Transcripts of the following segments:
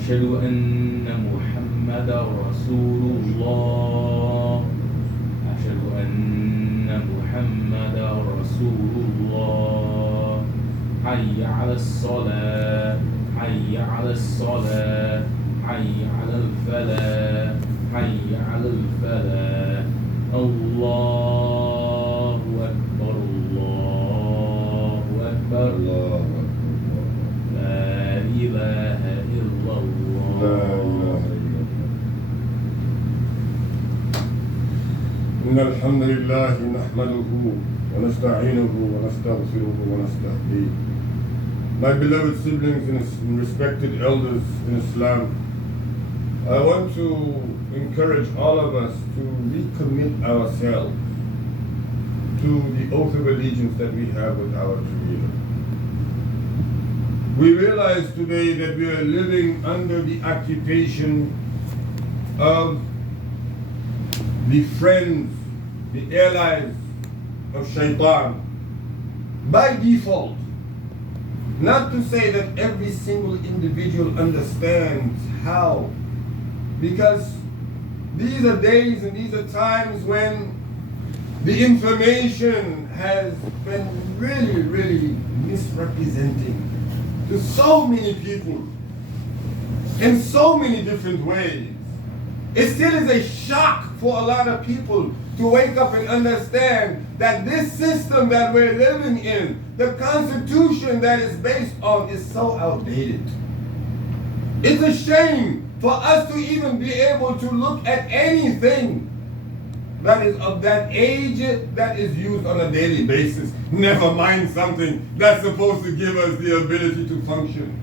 أشهد أن محمدا رسول الله أشهد أن محمدا رسول الله حي على الصلاة حي على الصلاة حي على الفلاح حي على الفلاح الله أكبر الله أكبر الله لا إله إلا الله لا إله إلا الله. إن الحمد لله نحمده ونستعينه ونستغفره ونستهديه. My beloved siblings and respected elders in Islam, I want to encourage all of us to recommit ourselves to the oath of allegiance that we have with our Creator. We realize today that we are living under the occupation of the friends, the allies of Shaitan by default. Not to say that every single individual understands how, because these are days and these are times when the information has been really misrepresenting to so many people in so many different ways. It still is a shock for a lot of people to wake up and understand that this system that we're living in, the constitution that is based on, is so outdated. It's a shame for us to even be able to look at anything that is of that age that is used on a daily basis. Never mind something that's supposed to give us the ability to function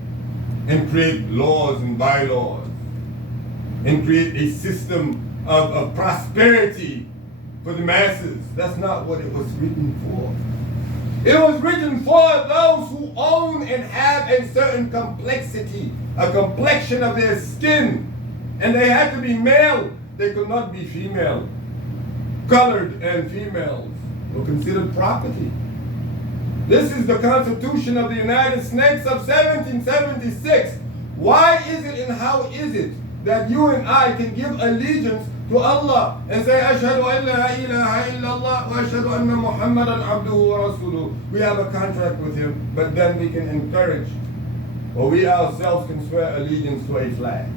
and create laws and bylaws and create a system of prosperity for the masses. That's not what it was written for. It was written for those who own and have a certain complexity, a complexion of their skin, and they had to be male. They could not be female. Colored and females were considered property. This is the Constitution of the United States of 1776. Why is it and how is it that you and I can give allegiance to Allah and say, Ashhadu an la ilaha illallah wa ashhadu anna Muhammadan abduhu wa rasuluh? We have a contract with him, but then we can encourage, or we ourselves can swear allegiance to a flag.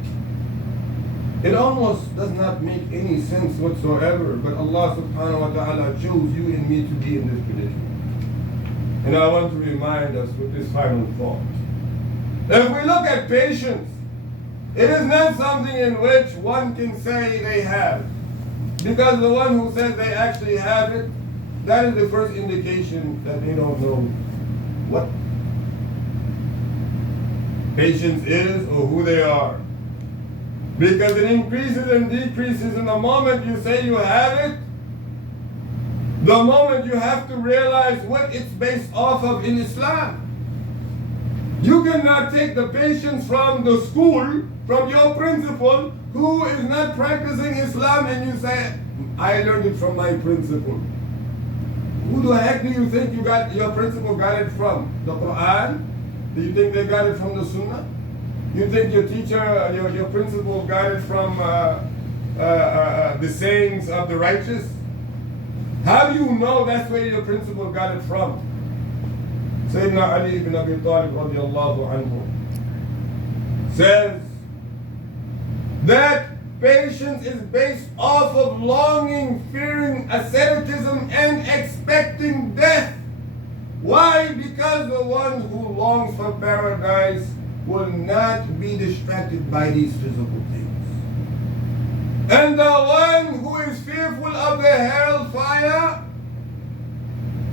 It almost does not make any sense whatsoever, but Allah subhanahu wa ta'ala chose you and me to be in this tradition. And I want to remind us with this final thought. If we look at patience, it is not something in which one can say they have. Because the one who says they actually have it, that is the first indication that they don't know what patience is or who they are. Because it increases and decreases, and the moment you say you have it, the moment you have to realize what it's based off of in Islam. You cannot take the patience from the school, from your principal, who is not practicing Islam, and you say, I learned it from my principal. Who the heck do you think your principal got it from? The Quran? Do you think they got it from the Sunnah? You think your teacher, your principal got it from the sayings of the righteous? How do you know that's where your principal got it from? Sayyidina Ali ibn Abi Talib radiallahu anhu says that patience is based off of longing, fearing asceticism, and expecting death. Why? Because the one who longs for paradise will not be distracted by these physical things. And the one who is fearful of the hellfire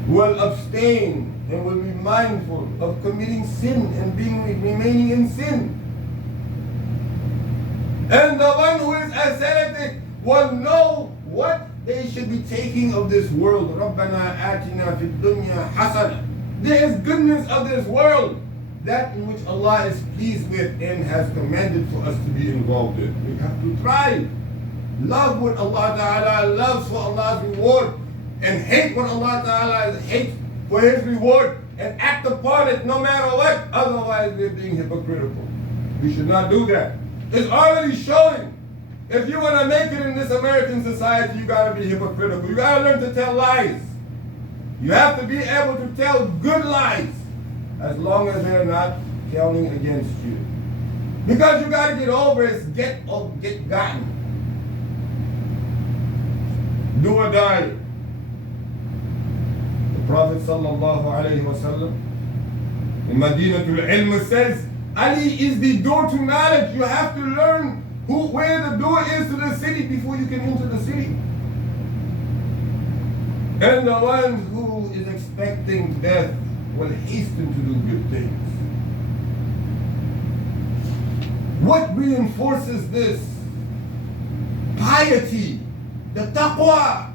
will abstain and will be mindful of committing sin and remaining in sin. And the one who is ascetic will know what they should be taking of this world. رَبَّنَا آتِنَا فِي الدُّنْيَا حَسَنًا. There is goodness of this world, that in which Allah is pleased with and has commanded for us to be involved in. We have to thrive. Love what Allah Ta'ala loves for Allah's reward, and hate what Allah Ta'ala hates for His reward, and act upon it no matter what. Otherwise we're being hypocritical. We should not do that. It's already showing. If you want to make it in this American society, you got to be hypocritical. You got to learn to tell lies. You have to be able to tell good lies as long as they're not counting against you. Because you got to get over it, get gotten. Do or die. The Prophet sallallahu alayhi wa sallam in Madinatul Ilm says, Ali is the door to knowledge. You have to learn where the door is to the city before you can enter the city. And the one who is expecting death will hasten to do good things. What reinforces this? Piety, the taqwa.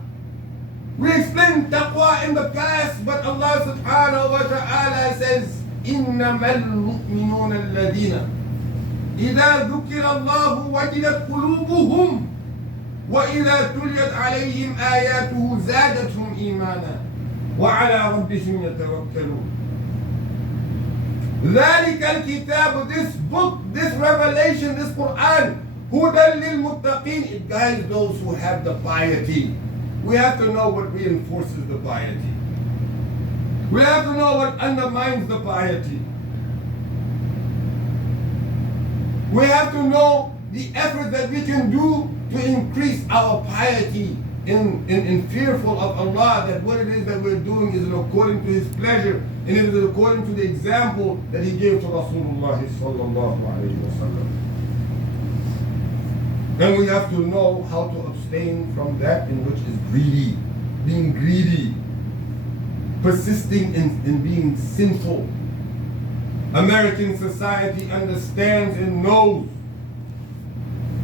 We explained taqwa in the past, but Allah subhanahu wa ta'ala says, إِنَّمَا الْمُؤْمِنُونَ الَّذِينَ إِذَا ذُكِرَ اللَّهُ وَجِلَتْ قُلُوبُهُمْ وَإِذَا تُلِيَتْ عَلَيْهِمْ آيَاتُهُ زَادَتْهُمْ إِيمَانًا وَعَلَى رَبِّهِمْ يَتَوَكَّلُونَ. ذَلِكَ الْكِتَابُ, this book, this revelation, this Quran, هُدًى لِلْمُتَّقِينَ, it guides those who have the piety. We have to know what reinforces the piety. We have to know what undermines the piety. We have to know the effort that we can do to increase our piety in fearful of Allah, that what it is that we're doing is according to His pleasure and it is according to the example that He gave to Rasulullah sallallahu alayhi wa sallam. And we have to know how to abstain from that in which is greedy, being greedy, persisting in being sinful. American society understands and knows,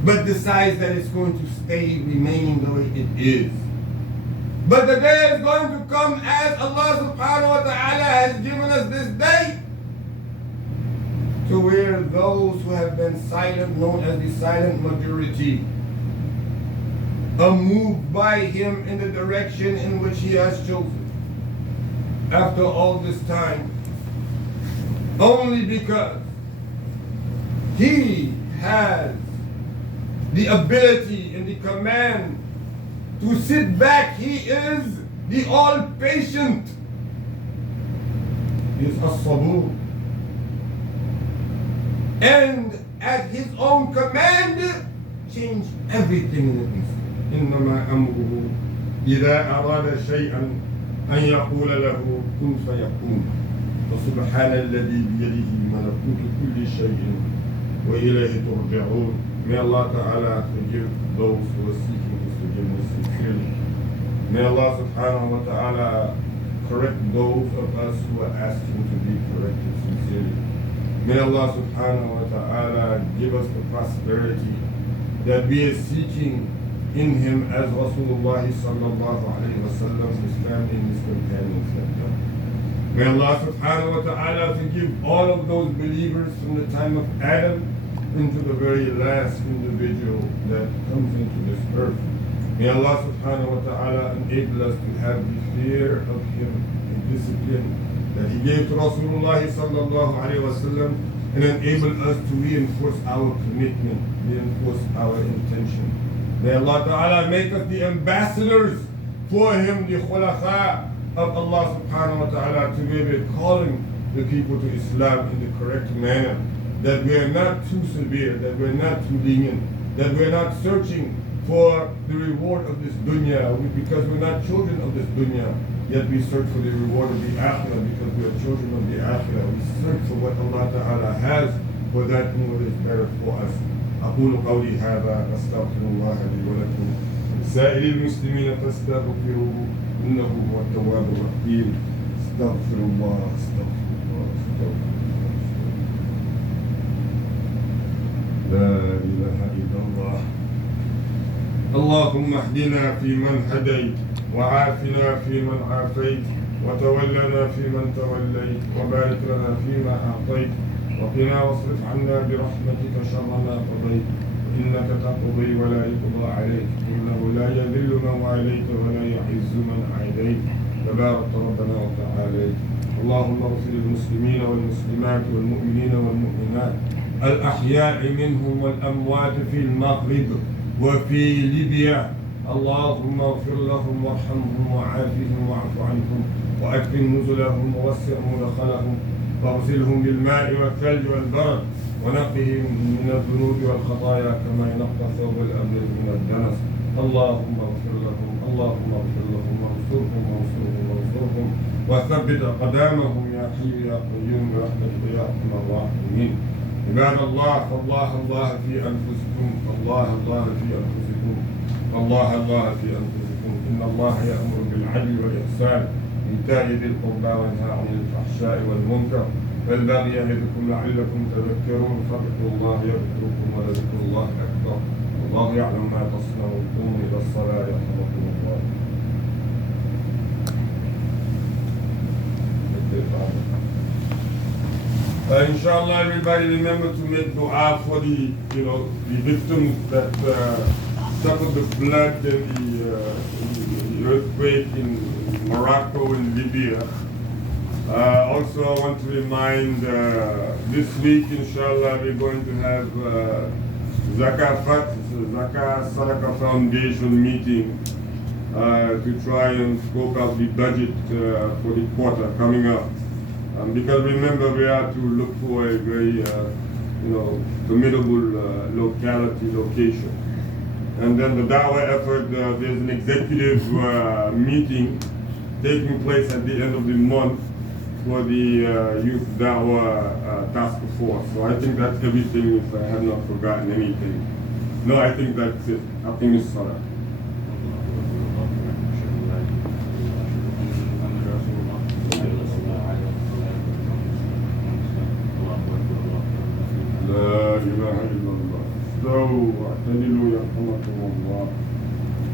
but decides that it's going to stay remaining the way it is. But the day is going to come as Allah subhanahu wa ta'ala has given us this day, to where those who have been silent, known as the silent majority, are moved by Him in the direction in which He has chosen. After all this time, only because He has the ability and the command to sit back. He is the all-patient. He is as-sabur. And at His own command, change everything in an instant. إنما أمره إذا أراد شيئا أن يقول له كن فيكون. وسبحان الذي بيده ملكوت كل شيء وإليه ترجعون. May Allah Ta'ala forgive those who are seeking His forgiveness sincerely. May Allah Subhanahu wa Ta'ala correct those of us who are asking to be corrected sincerely. May Allah Subhanahu wa Ta'ala give us the prosperity that we are seeking in Him, as Rasulullah sallallahu alayhi wa sallam, His family and His companions have done. May Allah Subhanahu wa Ta'ala forgive all of those believers from the time of Adam into the very last individual that comes into this earth. May Allah Subhanahu wa Ta'ala enable us to have the fear of Him and discipline that He gave to Rasulullah sallallahu alayhi wa sallam, and enable us to reinforce our commitment, reinforce our intention. May Allah Ta'ala make us the ambassadors for Him, the khulafa of Allah Subhanahu wa Ta'ala, to be calling the people to Islam in the correct manner, that we are not too severe, that we are not too lenient, that we are not searching for the reward of this dunya, because we're not children of this dunya, yet we search for the reward of the akhirah because we are children of the akhirah. We search for what Allah Ta'ala has, for that and what is better for us. أقول قولي هذا أستغفر الله لي ولكم ولسائر المسلمين فاستغفروه إنه هو التواب الرحيم. استغفر الله استغفر الله استغفر الله. لا إله إلا الله. اللهم اهدنا فيمن هديت وعافنا فيمن عافيت وتولنا فيمن توليت وبارك لنا فيما أعطيت وقنا واصرف عنا برحمتك شر ما قضيت إنك تقضي ولا يقضى عليك إنه لا يذل من واليت ولا يعز من عاديت تبارك ربنا وتعاليت. اللهم اغفر للمسلمين والمسلمات والمؤمنين والمؤمنات الأحياء منهم والأموات في المغرب وفي ليبيا. اللهم اغفر لهم وارحمهم وعافهم واعف عنهم وأكرم نزلهم ووسع مدخلهم واغسلهم بالماء والثلج والبرد ونقهم من الذنوب والخطايا كما ينقى ثوب الأبيض من الدنس. اللهم اغفر لهم، اللهم اغفر لهم وانصرهم وانصرهم وانصرهم وثبت أقدامهم يا حي يا قيوم برحمتك يا أرحم الراحمين. عباد الله، فالله الله في أنفسكم، فالله الله في أنفسكم، فالله الله في أنفسكم. إن الله يأمر بالعدل والإحسان وإيتاء ذي القربى وينهى عن الفحشاء والمنكر والبغي يعظكم لعلكم تذكرون. فاذكروا الله يذكركم ولذكر الله أكبر والله يعلم ما تصنعون. قوموا إلى الصلاة يرحمكم الله. Inshallah, everybody remember to make dua for the victims that suffered the flood and the earthquake in Morocco and Libya. Also, I want to remind this week, inshallah, we're going to have Zakah Sadaqah Foundation meeting to try and scope out the budget for the quarter coming up. Because remember, we have to look for a very, formidable location. And then the Dawah effort, there's an executive meeting taking place at the end of the month for the Youth Dawah Task Force. So I think that's everything, if I have not forgotten anything. No, I think that's it. I think it's Salah. لا إله إلا الله. استووا واعتدلوا يرحمكم الله.